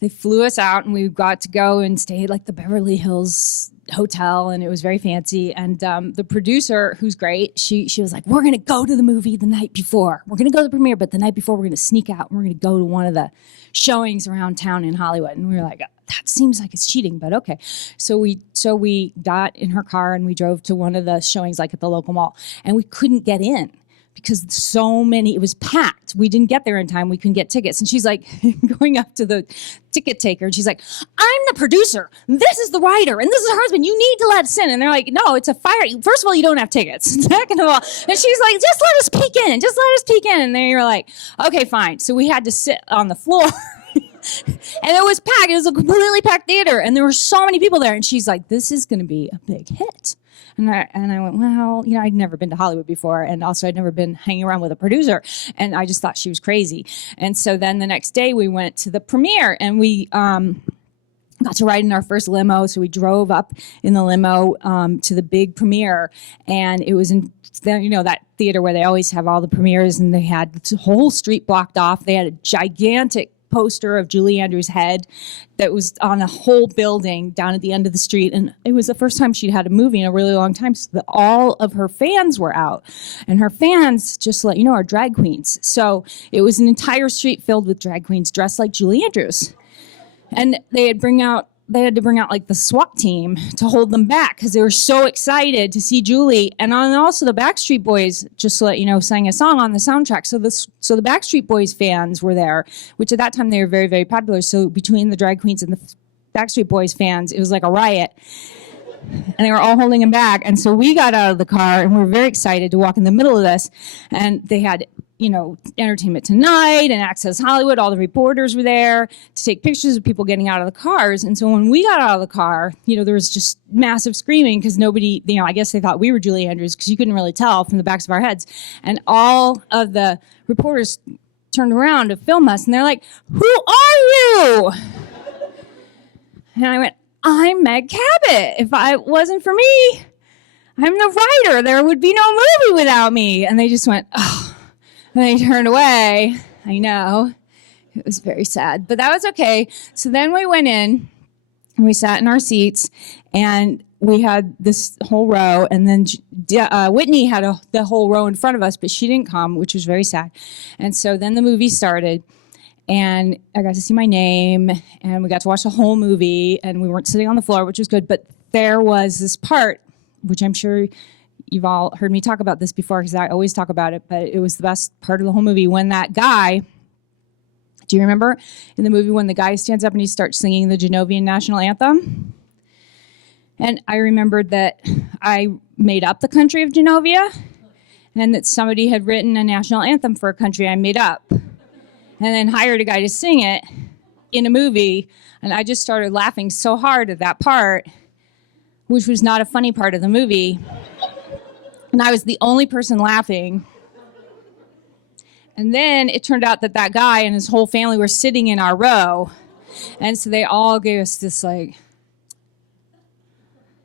they flew us out, and we got to go and stay at like the Beverly Hills hotel, and it was very fancy. And the producer, who's great, she was like, we're going to go to the movie the night before. We're going to go to the premiere, but the night before we're going to sneak out, and we're going to go to one of the showings around town in Hollywood. And we were like, that seems like it's cheating, but okay. So we got in her car, and we drove to one of the showings like at the local mall, and we couldn't get in because it was packed. We didn't get there in time. We couldn't get tickets. And she's like going up to the ticket taker, and she's like, I'm the producer. This is the writer, and this is her husband. You need to let us in. And they're like, no, it's a fire. First of all, you don't have tickets. Second of all, and she's like, just let us peek in. Just let us peek in. And then you're like, okay, fine. So we had to sit on the floor. And it was packed. It was a completely packed theater, and there were so many people there. And she's like, "This is going to be a big hit." And I went, "Well, I'd never been to Hollywood before, and also I'd never been hanging around with a producer." And I just thought she was crazy. And so then the next day we went to the premiere, and we got to ride in our first limo. So we drove up in the limo to the big premiere, and it was in that theater where they always have all the premieres, and they had the whole street blocked off. They had a gigantic poster of Julie Andrews' head that was on a whole building down at the end of the street, and it was the first time she'd had a movie in a really long time, so that all of her fans were out, and her fans, just to let you know, are drag queens. So it was an entire street filled with drag queens dressed like Julie Andrews. And they had to bring out like the SWAT team to hold them back because they were so excited to see Julie. And also the Backstreet Boys, just to let you know, sang a song on the soundtrack. So the Backstreet Boys fans were there, which at that time they were very, very popular. So between the drag queens and the Backstreet Boys fans, it was like a riot. And they were all holding him back. And so we got out of the car and we were very excited to walk in the middle of this. And they had, Entertainment Tonight and Access Hollywood. All the reporters were there to take pictures of people getting out of the cars. And so when we got out of the car, there was just massive screaming because nobody, I guess they thought we were Julie Andrews because you couldn't really tell from the backs of our heads. And all of the reporters turned around to film us and they're like, "Who are you?" And I went, "I'm Meg Cabot. If it wasn't for me, I'm the writer. There would be no movie without me." And they just went, "Oh." And they turned away. I know. It was very sad. But that was okay. So then we went in and we sat in our seats and we had this whole row. And then Whitney had the whole row in front of us, but she didn't come, which was very sad. And so then the movie started. And I got to see my name and we got to watch the whole movie. And we weren't sitting on the floor, which was good. But there was this part, which I'm sure you've all heard me talk about this before because I always talk about it, but it was the best part of the whole movie when that guy, do you remember in the movie when the guy stands up and he starts singing the Genovian national anthem? And I remembered that I made up the country of Genovia and that somebody had written a national anthem for a country I made up and then hired a guy to sing it in a movie. And I just started laughing so hard at that part, which was not a funny part of the movie. And I was the only person laughing. And then it turned out that guy and his whole family were sitting in our row. And so they all gave us this like,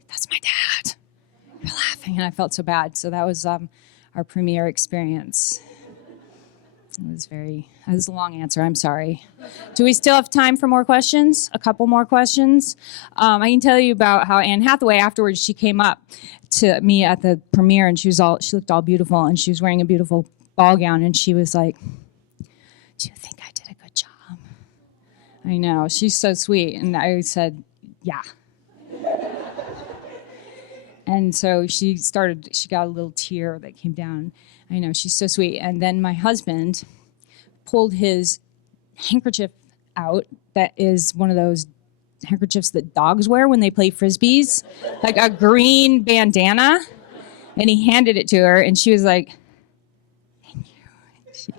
"That's my dad." We're laughing. And I felt so bad. So that was our premiere experience. It was a long answer. I'm sorry. Do we still have time for more questions? A couple more questions? I can tell you about how Anne Hathaway afterwards, she came up to me at the premiere and she looked all beautiful and she was wearing a beautiful ball gown and she was like, "Do you think I did a good job?" I know, she's so sweet. And I said, "Yeah." And so she got a little tear that came down. I know, she's so sweet. And then my husband pulled his handkerchief out that is one of those handkerchiefs that dogs wear when they play frisbees, like a green bandana. And he handed it to her and she was like, "Thank you."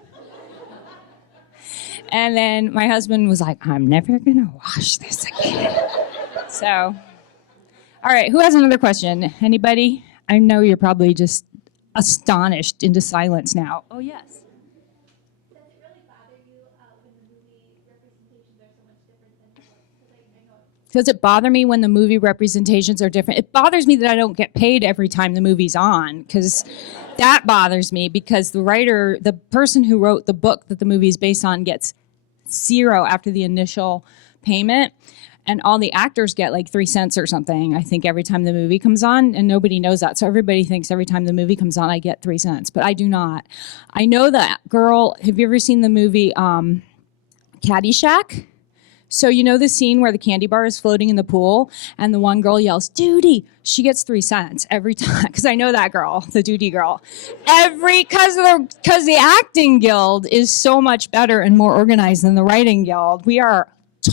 And then my husband was like, "I'm never going to wash this again." So, all right, who has another question? Anybody? I know you're probably just astonished into silence now. Oh, yes. Does it really bother you when the movie representations are so much different than the book? Because I know Does it bother me when the movie representations are different? It bothers me that I don't get paid every time the movie's on, because that bothers me because the person who wrote the book that the movie is based on gets zero after the initial payment. And all the actors get like 3 cents or something, I think, every time the movie comes on. And nobody knows that. So everybody thinks every time the movie comes on, I get 3 cents. But I do not. I know that girl. Have you ever seen the movie Caddyshack? So you know the scene where the candy bar is floating in the pool and the one girl yells, "Duty." She gets 3 cents every time. Because I know that girl, the duty girl. Because the acting guild is so much better and more organized than the writing guild. We are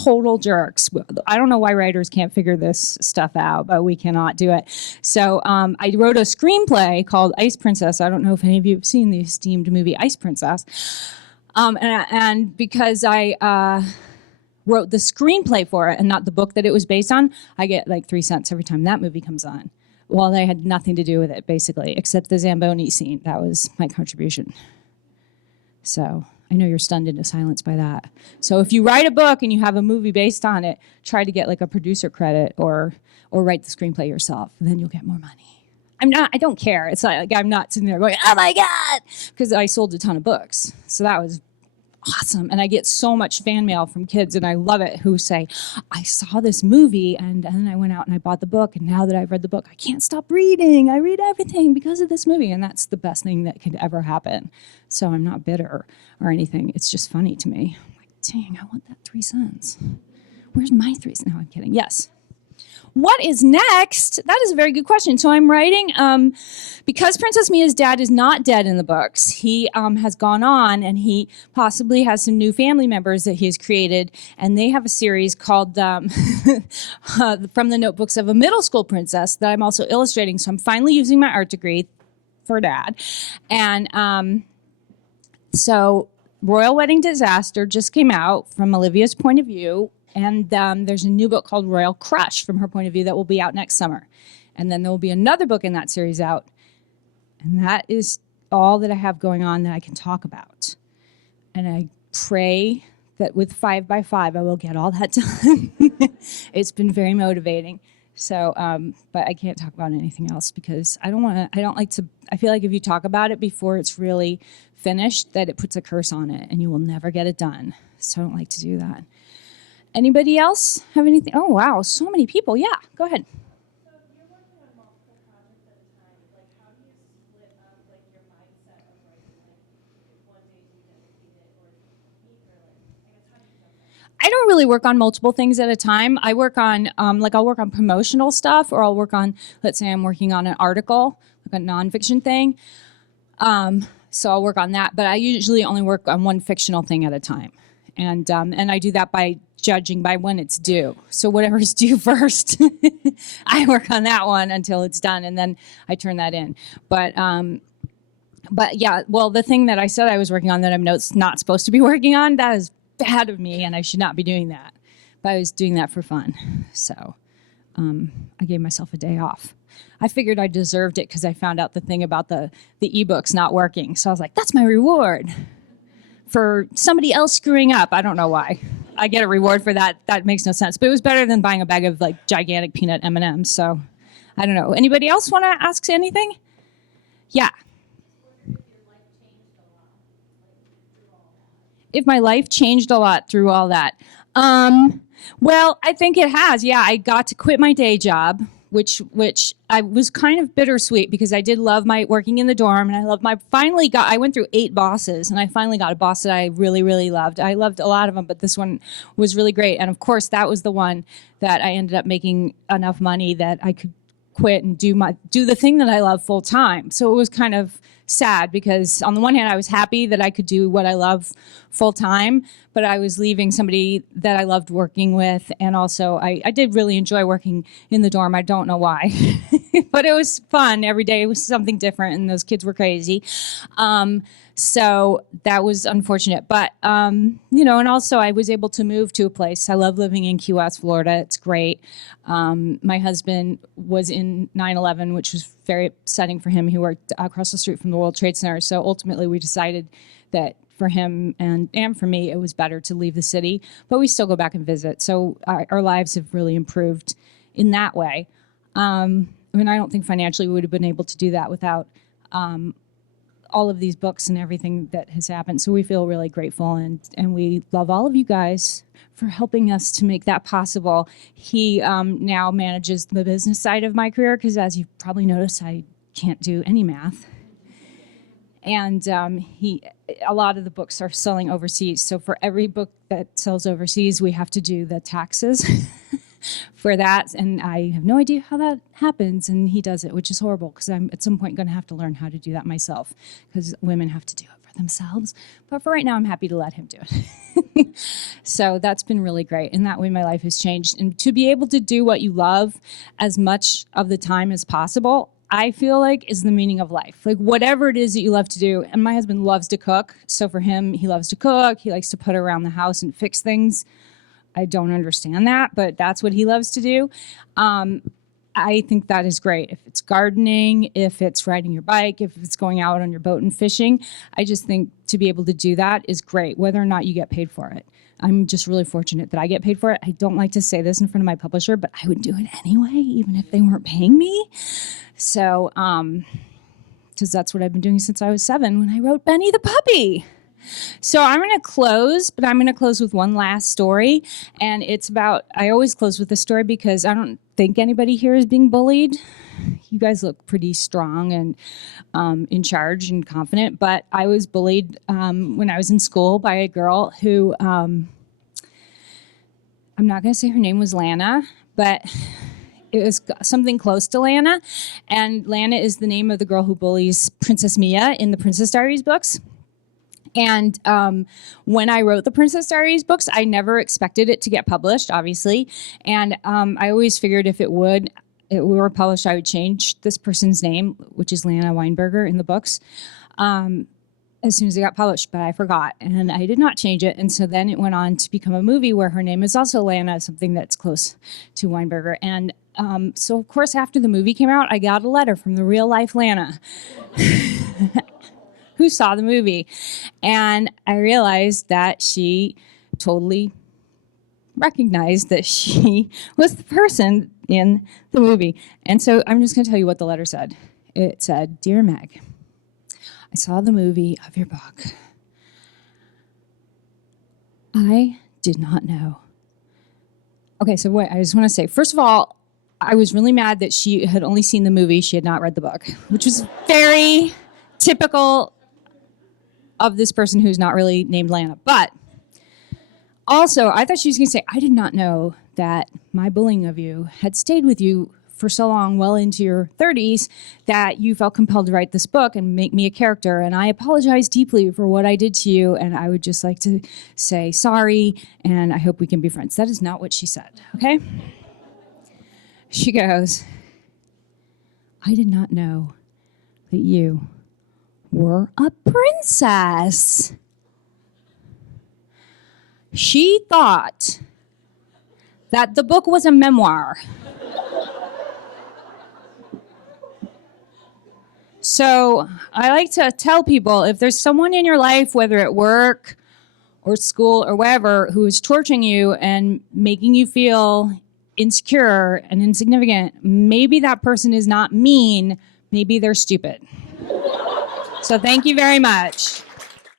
total jerks. I don't know why writers can't figure this stuff out, but we cannot do it. So I wrote a screenplay called Ice Princess. I don't know if any of you have seen the esteemed movie Ice Princess. And because I wrote the screenplay for it and not the book that it was based on, I get like 3 cents every time that movie comes on. Well, they had nothing to do with it, basically, except the Zamboni scene. That was my contribution. So I know you're stunned into silence by that. So if you write a book and you have a movie based on it, try to get like a producer credit or write the screenplay yourself, and then you'll get more money. I don't care. It's like I'm not sitting there going, oh my God, because I sold a ton of books. So that was awesome. And I get so much fan mail from kids, and I love it, who say, I saw this movie and then I went out and I bought the book, and now that I've read the book, I can't stop reading. I read everything because of this movie, and that's the best thing that could ever happen. So I'm not bitter or anything. It's just funny to me. I'm like, dang, I want that 3 cents. Where's my 3 cents? No, I'm kidding. Yes. What is next? That is a very good question. So I'm writing, because Princess Mia's dad is not dead in the books. He has gone on, and he possibly has some new family members that he has created. And they have a series called From the Notebooks of a Middle School Princess that I'm also illustrating. So I'm finally using my art degree for Dad. And so Royal Wedding Disaster just came out from Olivia's point of view. And there's a new book called Royal Crush from her point of view that will be out next summer. And then there will be another book in that series out. And that is all that I have going on that I can talk about. And I pray that with 5 by 5 I will get all that done. It's been very motivating. So, but I can't talk about anything else because I feel like if you talk about it before it's really finished, that it puts a curse on it and you will never get it done. So I don't like to do that. Anybody else have anything? Oh, wow, so many people. Yeah, go ahead. So if you're working on multiple projects at a time, like how do you split up like your mindset of writing? Like one day do you dedicate it or week or like I guess how do you do that? I don't really work on multiple things at a time. I work on, I'll work on promotional stuff, or I'll work on, let's say I'm working on an article, like a nonfiction thing. So I'll work on that, but I usually only work on one fictional thing at a time. And I do that by judging by when it's due. So whatever's due first, I work on that one until it's done, and then I turn that in. But yeah, well, the thing that I said I was working on that I'm not supposed to be working on, that is bad of me, and I should not be doing that. But I was doing that for fun. So I gave myself a day off. I figured I deserved it because I found out the thing about the ebooks not working. So I was like, that's my reward for somebody else screwing up. I don't know why. I get a reward for that. That makes no sense. But it was better than buying a bag of like gigantic peanut M&Ms. So I don't know. Anybody else want to ask anything? Yeah. If my life changed a lot through all that. Well, I think it has. Yeah, I got to quit my day job, which I was kind of bittersweet because I did love my working in the dorm, and I went through 8 bosses, and I finally got a boss that I really, really loved. I loved a lot of them, but this one was really great. And of course, that was the one that I ended up making enough money that I could quit and do the thing that I love full time. So it was kind of sad because on the one hand, I was happy that I could do what I love full time, but I was leaving somebody that I loved working with. And also I did really enjoy working in the dorm. I don't know why, but it was fun. Every day it was something different, and those kids were crazy. So that was unfortunate, but, and also I was able to move to a place. I love living in Key West, Florida. It's great. My husband was in 9/11, which was very upsetting for him. He worked across the street from the World Trade Center. So ultimately we decided that for him and for me, it was better to leave the city, but we still go back and visit. So our lives have really improved in that way. I don't think financially we would have been able to do that without, all of these books and everything that has happened. So we feel really grateful, and we love all of you guys for helping us to make that possible. He now manages the business side of my career because, as you've probably noticed, I can't do any math. And a lot of the books are selling overseas. So for every book that sells overseas, we have to do the taxes for that, and I have no idea how that happens, and he does it, which is horrible because I'm at some point going to have to learn how to do that myself because women have to do it for themselves. But for right now, I'm happy to let him do it. So that's been really great, and that way my life has changed. And to be able to do what you love as much of the time as possible, I feel like is the meaning of life. Like whatever it is that you love to do, and my husband loves to cook, so for him, he loves to cook, he likes to put around the house and fix things. I don't understand that, but that's what he loves to do. I think that is great. If it's gardening, if it's riding your bike, if it's going out on your boat and fishing, I just think to be able to do that is great, whether or not you get paid for it. I'm just really fortunate that I get paid for it. I don't like to say this in front of my publisher, but I would do it anyway, even if they weren't paying me. So, because that's what I've been doing since I was 7 when I wrote Benny the Puppy. So I'm going to close, but I'm going to close with one last story. And it's about, I always close with a story because I don't think anybody here is being bullied. You guys look pretty strong and in charge and confident. But I was bullied when I was in school by a girl who, I'm not going to say her name was Lana, but it was something close to Lana. And Lana is the name of the girl who bullies Princess Mia in the Princess Diaries books. And when I wrote the Princess Diaries books, I never expected it to get published, obviously. And I always figured if it were published, I would change this person's name, which is Lana Weinberger in the books, as soon as it got published. But I forgot, and I did not change it. And so then it went on to become a movie where her name is also Lana, something that's close to Weinberger. And so, of course, after the movie came out, I got a letter from the real-life Lana. Who saw the movie. And I realized that she totally recognized that she was the person in the movie. And so I'm just going to tell you what the letter said. It said, "Dear Meg, I saw the movie of your book. I did not know." Okay, so wait, I just want to say, first of all, I was really mad that she had only seen the movie. She had not read the book, which was very typical of this person who's not really named Lana. But also, I thought she was going to say, "I did not know that my bullying of you had stayed with you for so long, well into your 30s, that you felt compelled to write this book and make me a character. And I apologize deeply for what I did to you. And I would just like to say sorry, and I hope we can be friends." That is not what she said, okay? She goes, "I did not know that you were a princess." She thought that the book was a memoir. So I like to tell people, if there's someone in your life, whether at work or school or wherever, who is torturing you and making you feel insecure and insignificant, maybe that person is not mean, maybe they're stupid. So thank you very much.